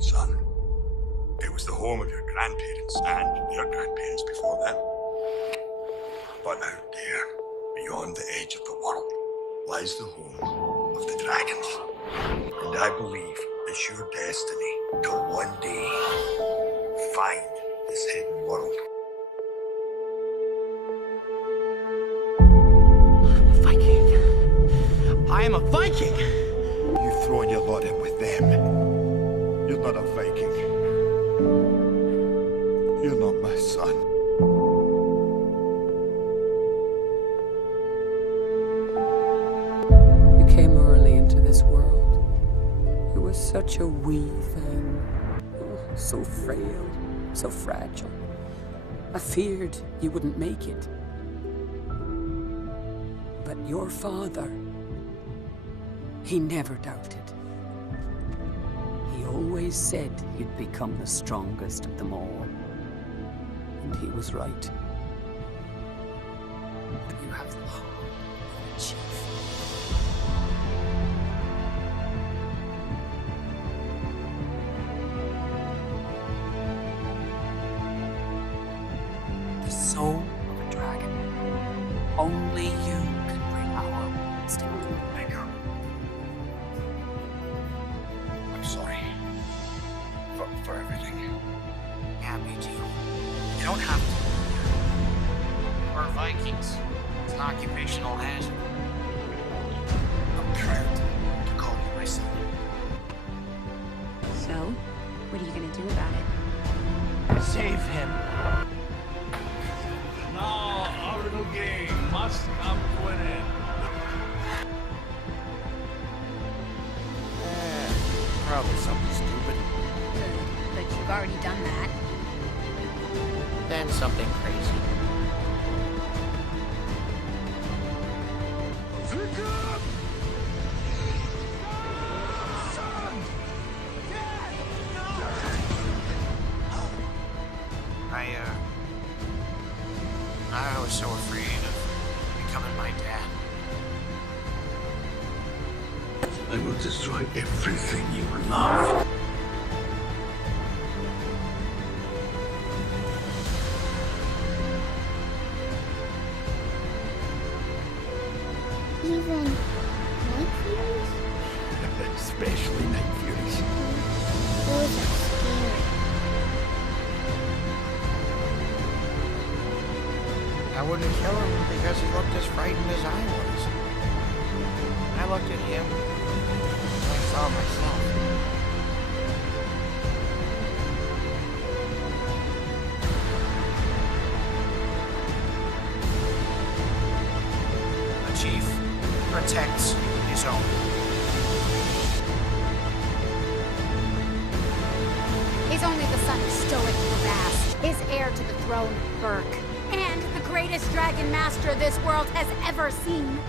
son. It was the home of your grandparents and their grandparents before them. But out there, beyond the edge of the world, lies the home of the dragons. And I believe it's your destiny to one day find this hidden world. I'm a Viking. I am a Viking! You've thrown your lot in with them. You're not a Viking. You're not my son. You came early into this world. You were such a wee thing. Oh, so frail, so fragile. I feared you wouldn't make it. But your father, he never doubted. He always said you'd become the strongest of them all. And he was right. You have the heart of a chief. The soul of a dragon. Only you can bring our worlds together. I'm sorry for everything. Yeah, me too. You don't have to. We're Vikings. It's an occupational hazard. I'm proud to call you my son. So, what are you gonna do about it? Save him. Now our little game must come to an end. Probably something stupid. But you've already done that. Then something crazy. I was so afraid of becoming my dad. I will destroy everything you love. Even Night Furies? Especially Night Furies. Those are scary. I wouldn't kill him because he looked as frightened as I was. I looked at him and I saw myself. A chief protects his own. He's only the son of Stoic Bast, his heir to the throne, Burke, and the greatest dragon master this world has ever seen.